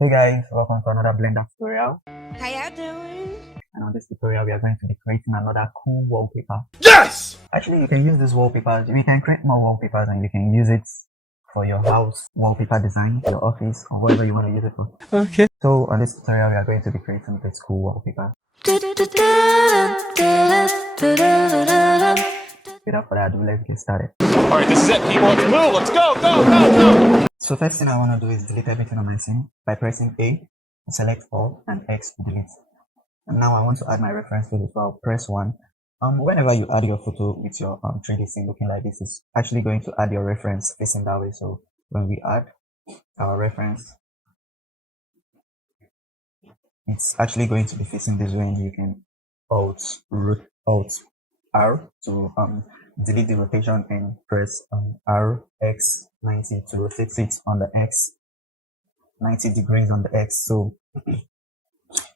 Hey guys, welcome to another Blender tutorial. How y'all doing? And on this tutorial, we are going to be creating another cool wallpaper. Yes! Actually, you can use this wallpapers. We can create more wallpapers and you can use it for your house wallpaper design, your office, or whatever you want to use it for. Okay. So on this tutorial, we are going to be creating this cool wallpaper. Without further ado, let's get started. Alright, this is it, people. Let's move. Let's go, go, go, go! So first thing I want to do is delete everything on my scene by pressing A, select all, and X to delete. And now I want to add my reference photo, so I'll press 1. Whenever you add your photo with your 3D scene looking like this, it's actually going to add your reference facing that way. So when we add our reference, it's actually going to be facing this way, and you can Alt R to delete the rotation and press RX 90 to rotate it on the X 90 degrees on the X. So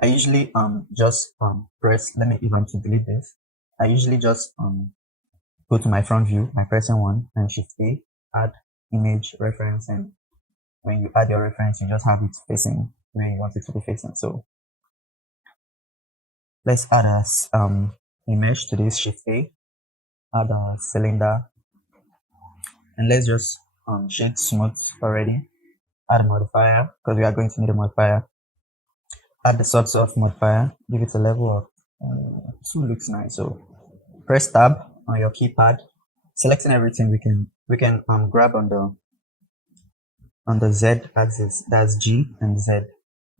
I usually just press, let me even to delete this. I usually just go to my front view by pressing 1 and Shift A, add image reference, and when you add your reference, you just have it facing where you want it to be facing. So let's add a image to this. Shift A, add a cylinder, and let's just shade smooth already. Add a modifier because we are going to need a modifier. Add the source of modifier, give it a level of 2, looks nice. So press tab on your keypad, selecting everything. We can grab on the Z axis, that's G and Z.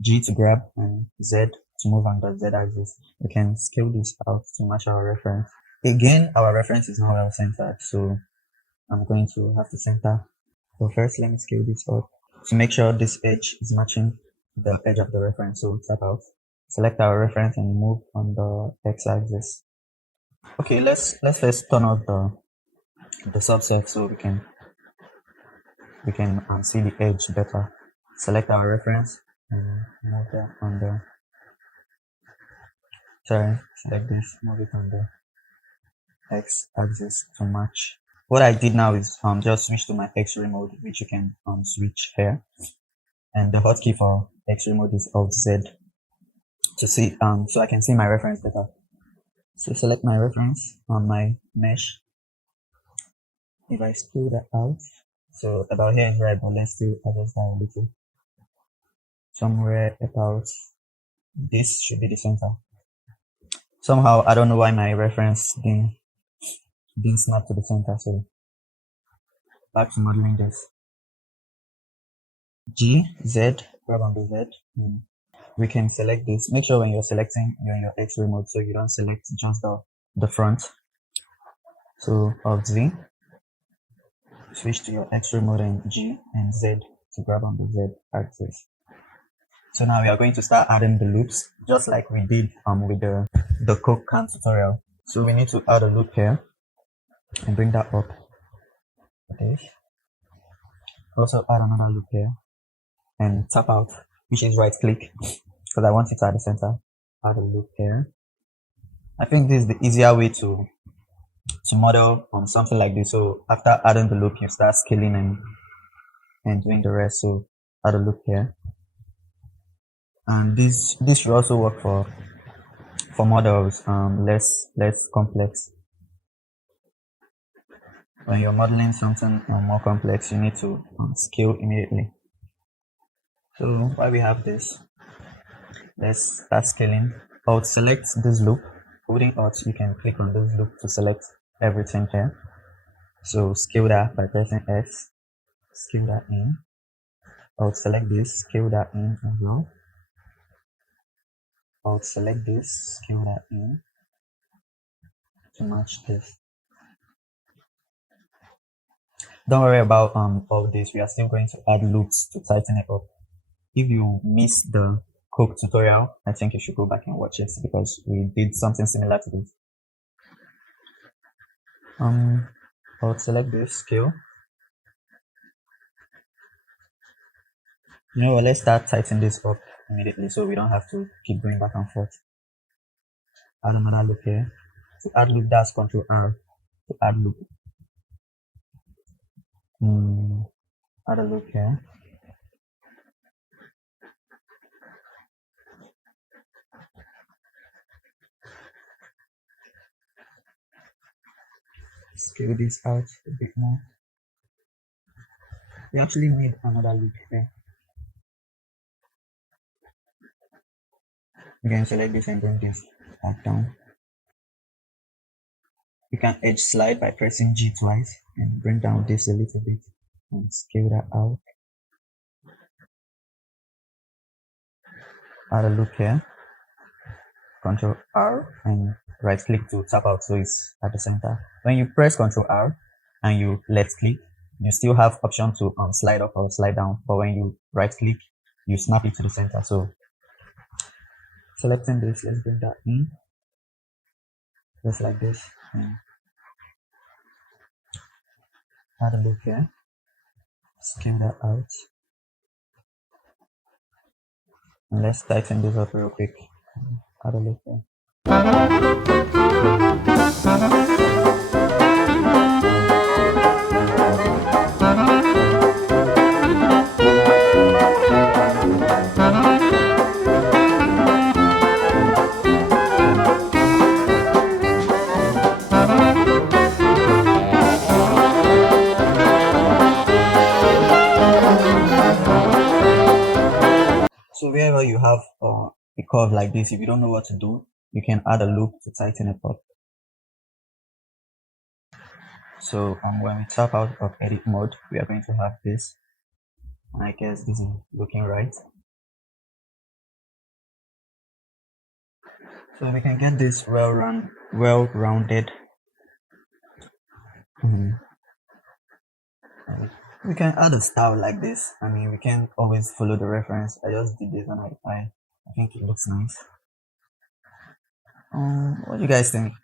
G to grab and Z to move on the Z axis. We can scale this out to match our reference. Again, our reference is not well centered, so I'm going to have to center. So first, let me scale this up to make sure this edge is matching the edge of the reference. So tap out, select our reference and move on the X axis. Okay, let's first turn off the subset so we can see the edge better. Select our reference and move that on the select this, move it on the X axis to match. What I did now is just switch to my X-ray mode, which you can switch here. And the hotkey for X-ray mode is Alt Z to see so I can see my reference better. So select my reference on my mesh. If I scale that out, so about here is right, but let's still adjust that a little. Somewhere about this should be the center. Somehow I don't know why my reference didn't snap to the center. So back to modeling this. G, Z, grab on the Z. We can select this. Make sure when you're selecting, you're in your X-ray mode, so you don't select just the front. So Alt Z, switch to your X-ray mode and G and Z to grab on the Z axis. So now we are going to start adding the loops, just like we did with the Coke can tutorial. So we need to add a loop here and bring that up. Okay. Also add another loop here and tap out, which is right click, because I want it at the center. Add a loop here. I think this is the easier way to model something like this. So after adding the loop, you start scaling and doing the rest. So add a loop here. And this should also work for models less complex. When you're modeling something more complex, you need to scale immediately. So while we have this, let's start scaling. Alt select this loop. Holding Alt, you can click on this loop to select everything here. So scale that by pressing X. Scale that in. Alt select this, scale that in as well. Alt select this, scale that in to match this. Don't worry about all this. We are still going to add loops to tighten it up. If you missed the Coke tutorial, I think you should go back and watch it because we did something similar to this. I'll select this scale. You know what, let's start tightening this up immediately so we don't have to keep going back and forth. Add another loop here. To add loop, that's Ctrl R to add loop. Add a loop here. scale this out a bit more. We actually need another loop here. You can select this and bring this back down. You can edge slide by pressing G twice and bring down this a little bit and scale that out. Add a loop here. Control R and right click to tap out so it's at the center. When you press Control R and you left click, you still have option to slide up or slide down, but when you right click, you snap it to the center. So selecting this, let's bring that in, just like this. Add a loop here, scale that out, and let's tighten this up real quick. Add a loop here. So wherever you have a curve like this, if you don't know what to do, you can add a loop to tighten it up. So when we tap out of edit mode, we are going to have this. I guess this is looking right. So we can get this well-rounded. We can add a style like this. I mean, we can't always follow the reference. I just did this and I think it looks nice. What do you guys think?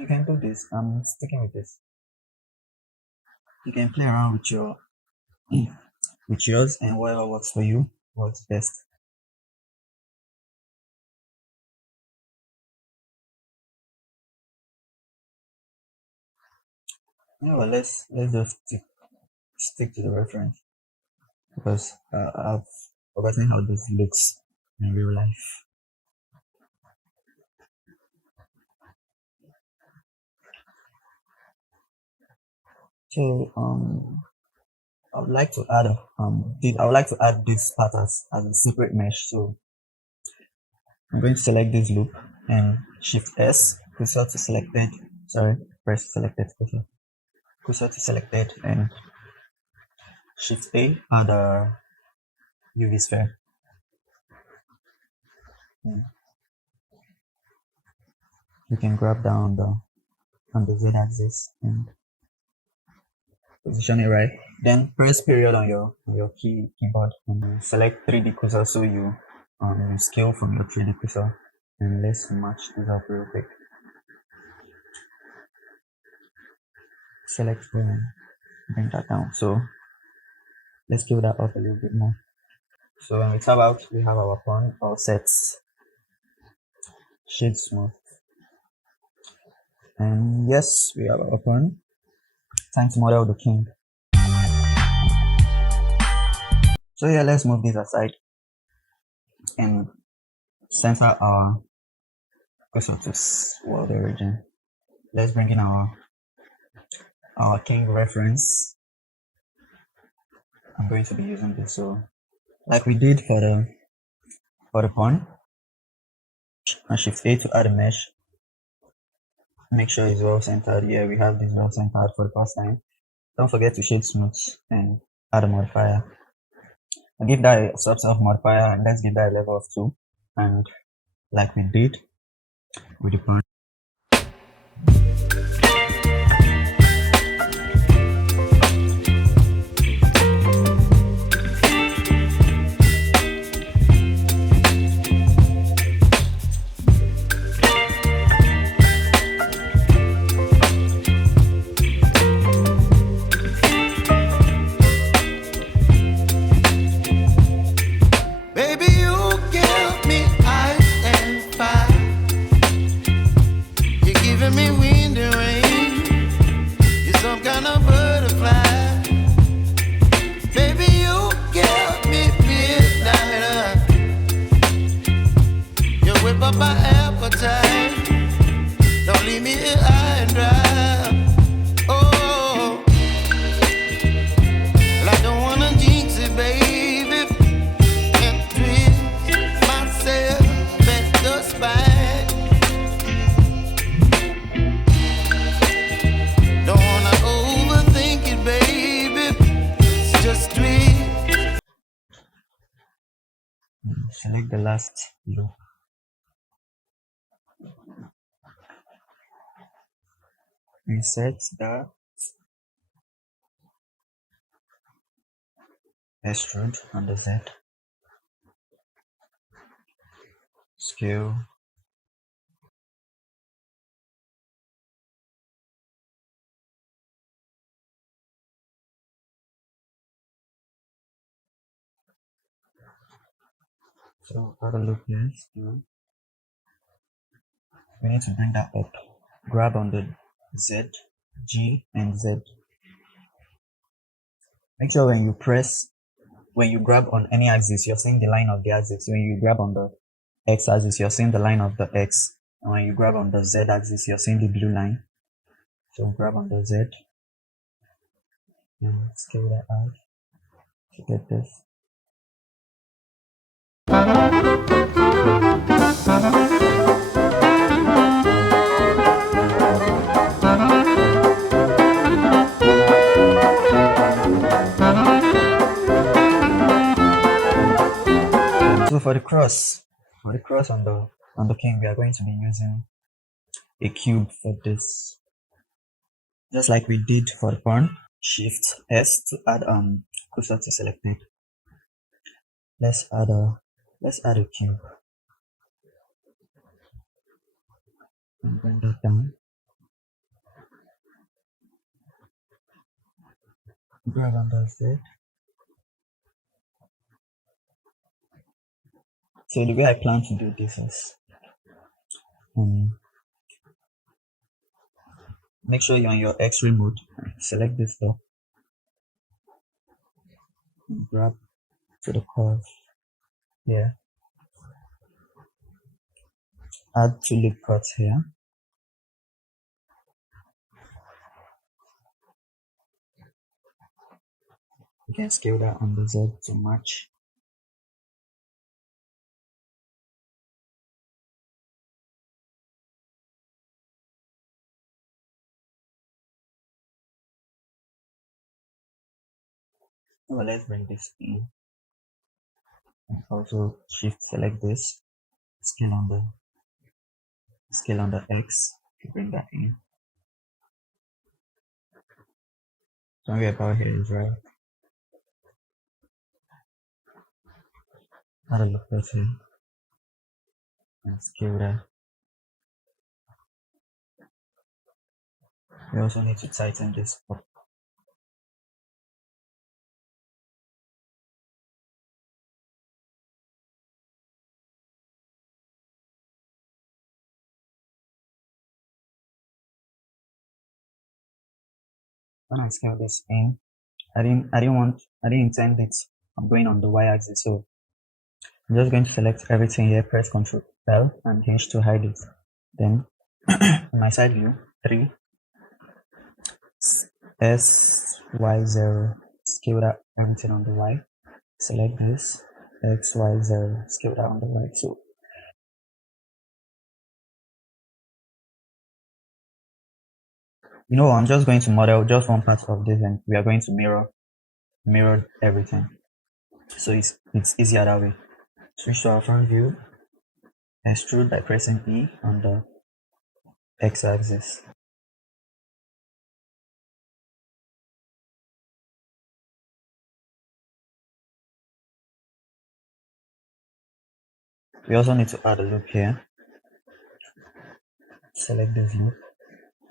You can do this. I'm sticking with this. You can play around with yours, and whatever works for you works best. You know what, let's just stick to the reference, because I've forgotten how this looks in real life. So I would like to add this part as a separate mesh. So I'm going to select this loop and Shift S, cursor to selected. Sorry, press selected cursor to selected, and Shift A, add a UV sphere. You can grab down on the Z axis and position it right. Then press period on your keyboard and select 3D cursor, so you scale from your 3D cursor. And let's match this up real quick. Select and bring that down. So let's scale that up a little bit more. So when we tab out, we have our pawn or sets, shade smooth, and yes, we have our pawn. Time to model the king. So yeah, let's move this aside and center our cursor to world origin. Let's bring in our king reference. I'm going to be using this, so like we did for the pawn, and Shift A to add a mesh. Make sure it's well centered. Yeah, we have this well centered for the first time. Don't forget to shade smooth and add a modifier. I'll give that a subself modifier, and let's give that a level of 2. And like we did with the pawn. Select the last loop. Reset the extrude on the Z. Scale. So add a loop here. Scale. We need to bring that up. Grab on the Z, G, and Z. Make sure when you grab on any axis, you're seeing the line of the axis. When you grab on the X axis, you're seeing the line of the X. And when you grab on the Z axis, you're seeing the blue line. So grab on the Z and scale that out to get this. So for the cross on the king, we are going to be using a cube for this, just like we did for the pawn. Shift S to add cursor to selected. Let's add a cube and bring that down. Grab on the Z. So the way I plan to do this is make sure you're on your X-ray mode. Select this stuff. Grab to the curve here. Add 2 loop cuts here. You can scale that on the Z to match. Well, let's bring this in. And also shift select this. Scale on the X to bring that in. Somewhere about here is right. Add a loop cut here and scale that. We also need to tighten this up. When I scale this in, I didn't intend it. I'm going on the Y axis, so I'm just going to select everything here, press Ctrl L and H to hide it. Then on my side view, 3 S Y 0, scale that everything on the Y. Select this X Y 0, scale that on the Y. So I'm just going to model just one part of this, and we are going to mirror everything. So it's easier that way. Switch to our front view. Extrude by pressing E on the X axis. We also need to add a loop here. Select this loop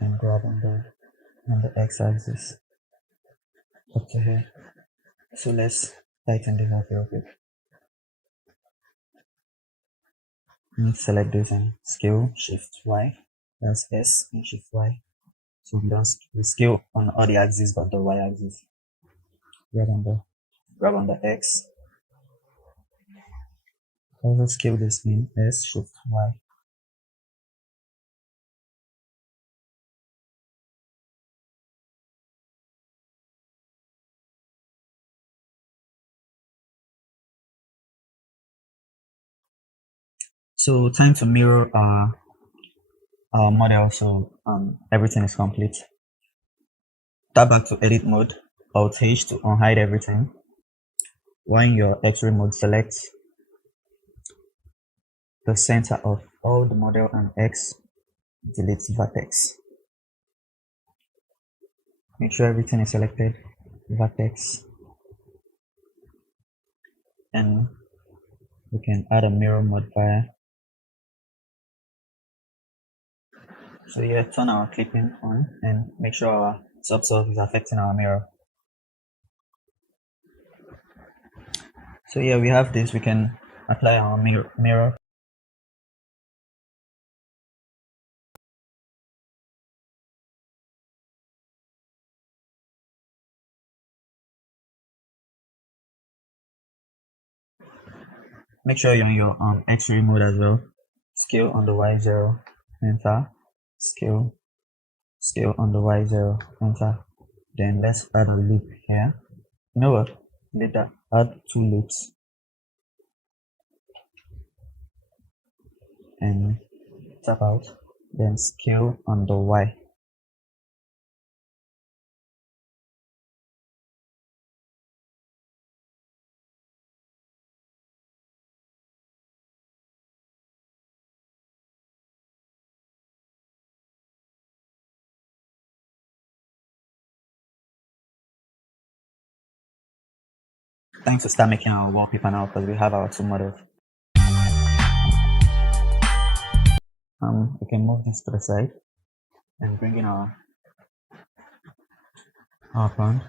and grab on the X axis up to here. So let's tighten this up real quick. You need to select this and scale, shift Y. That's S and shift Y. So we scale on all the axes but the Y axis. Grab on the X. Also scale this in S, shift Y. So time to mirror our model, so everything is complete. Tap back to edit mode, Alt H to unhide everything. While in your X-ray mode, select the center of all the model and X, delete vertex. Make sure everything is selected, vertex, and we can add a mirror modifier. So yeah, turn our clipping on and make sure our subsolve is affecting our mirror. So yeah, we have this, we can apply our mirror. Make sure you're on your X-ray mode as well. Scale on the Y0, enter. Scale on the Y0, enter. Then let's add a loop here. You know what? Later, add 2 loops and tap out. Then scale on the Y. Time to start making our wallpaper now because we have our 2 models. We can move this to the side and bring in our plant.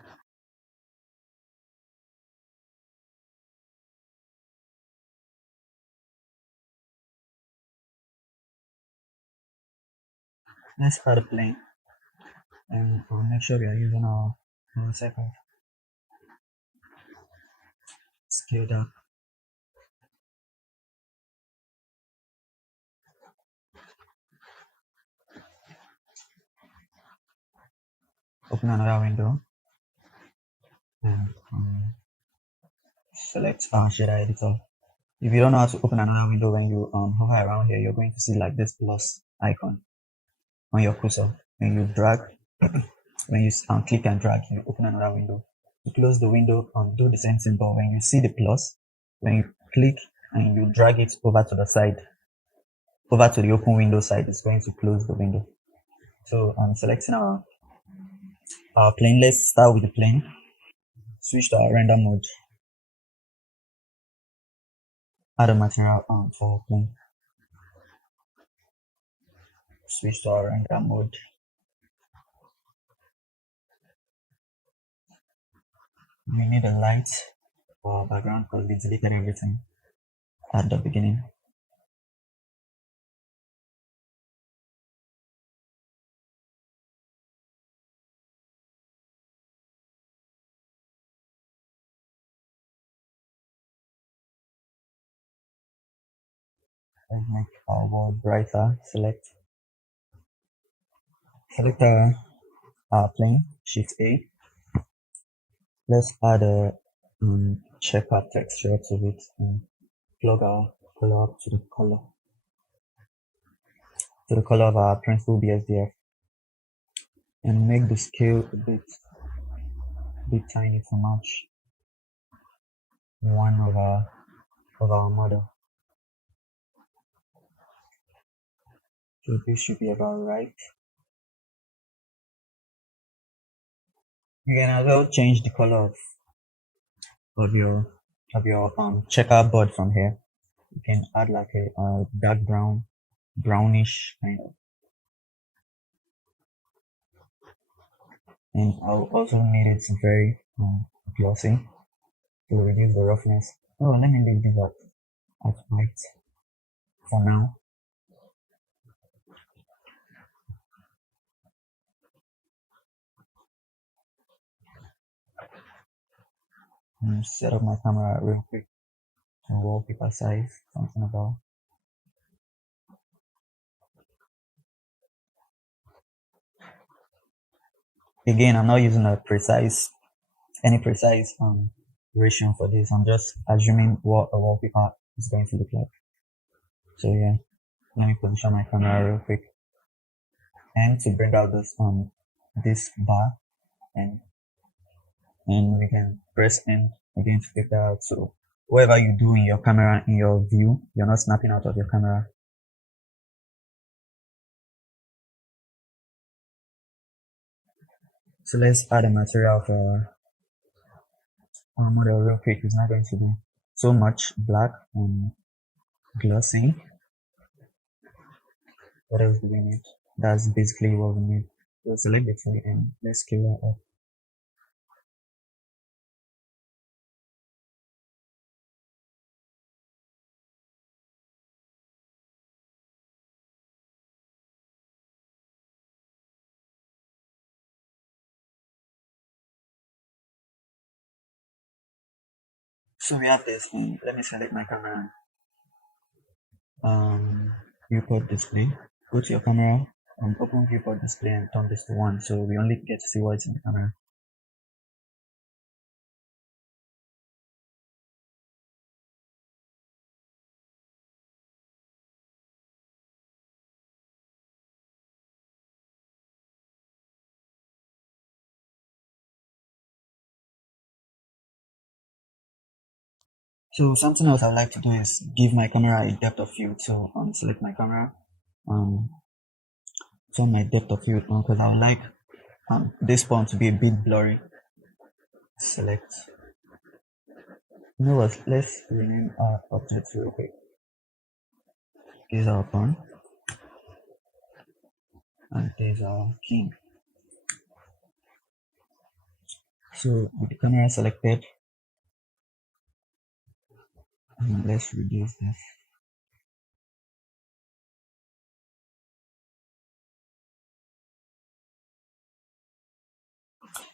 Let's add a plane and make sure we are using our circle. Scale that. Open another window and select our shader editor. If you don't know how to open another window, when you hover around here, you're going to see like this plus icon on your cursor. When you drag, when you click and drag, you open another window. To close the window, do the same thing, but when you see the plus, when you click and you drag it over to the side, over to the open window side, it's going to close the window. So I'm selecting our plane. Let's start with the plane. Switch to our render mode. Add a material for plane. Switch to our render mode. We need a light for our background because we deleted everything at the beginning. Let's make our world brighter. Select our plane, Shift A. Let's add a checker texture to it and plug our color up to the color of our Printful BSDF and make the scale a bit tiny to match one of our model. So this should be about right. You can as well change the color of your checkerboard from here. You can add like a dark brown, brownish kind of. And I'll also need it very glossy to reduce the roughness. Oh, let me leave this at white for now. Set up my camera real quick. Wallpaper size, something about. Again, I'm not using any precise ratio for this. I'm just assuming what a wallpaper is going to look like. So yeah, let me position my camera real quick. And to bring out this bar, and we can press N again to take that out. So whatever you do in your camera, in your view, you're not snapping out of your camera. So let's add a material for our model real quick. It's not going to be so much black and glossy. What else do we need? That's basically what we need. Let's select the tree and let's scale that up. So we have this thing. Let me select my camera. Viewport display. Go to your camera, open viewport display and turn this to 1, so we only get to see what's in the camera. So something else I'd like to do is give my camera a depth of field. So select my camera, turn my depth of field on because I would like this point to be a bit blurry. Select. You know what? Let's rename our object real quick. This is our pawn, and this is our king. So with the camera selected, let's reduce this.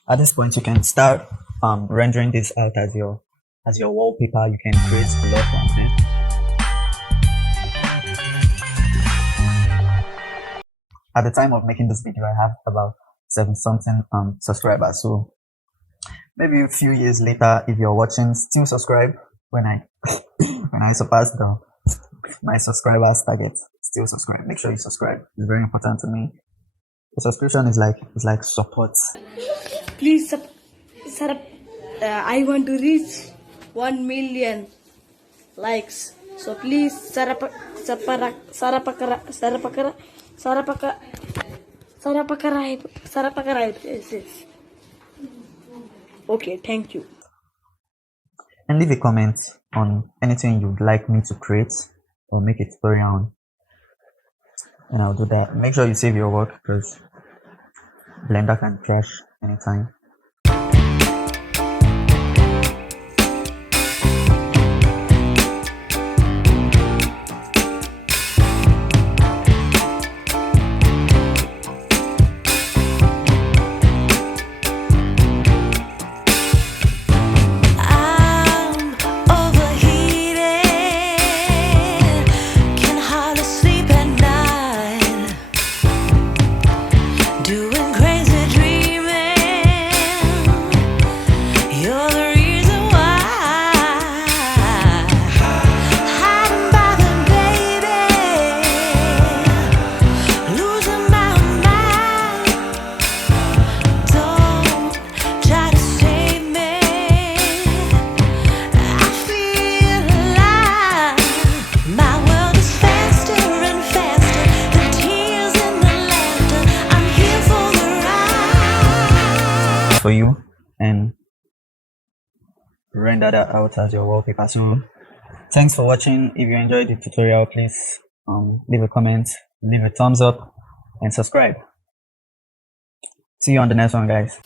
At this point, you can start rendering this out as your wallpaper. You can create a lot from it. At the time of making this video, I have about 7-something subscribers. So maybe a few years later, if you're watching, still subscribe when I when I surpass my subscribers target. Still subscribe. Make sure you subscribe. It's very important to me. The subscription is like support. Please, I want to reach 1 million likes. So please, subscribe. Okay, thank you. And leave a comment on anything you'd like me to create or make a tutorial on, and I'll do that. Make sure you save your work because Blender can crash anytime. For you and render that out as your wallpaper. So thanks for watching. If you enjoyed the tutorial, please leave a comment, leave a thumbs up and subscribe. See you on the next one, guys.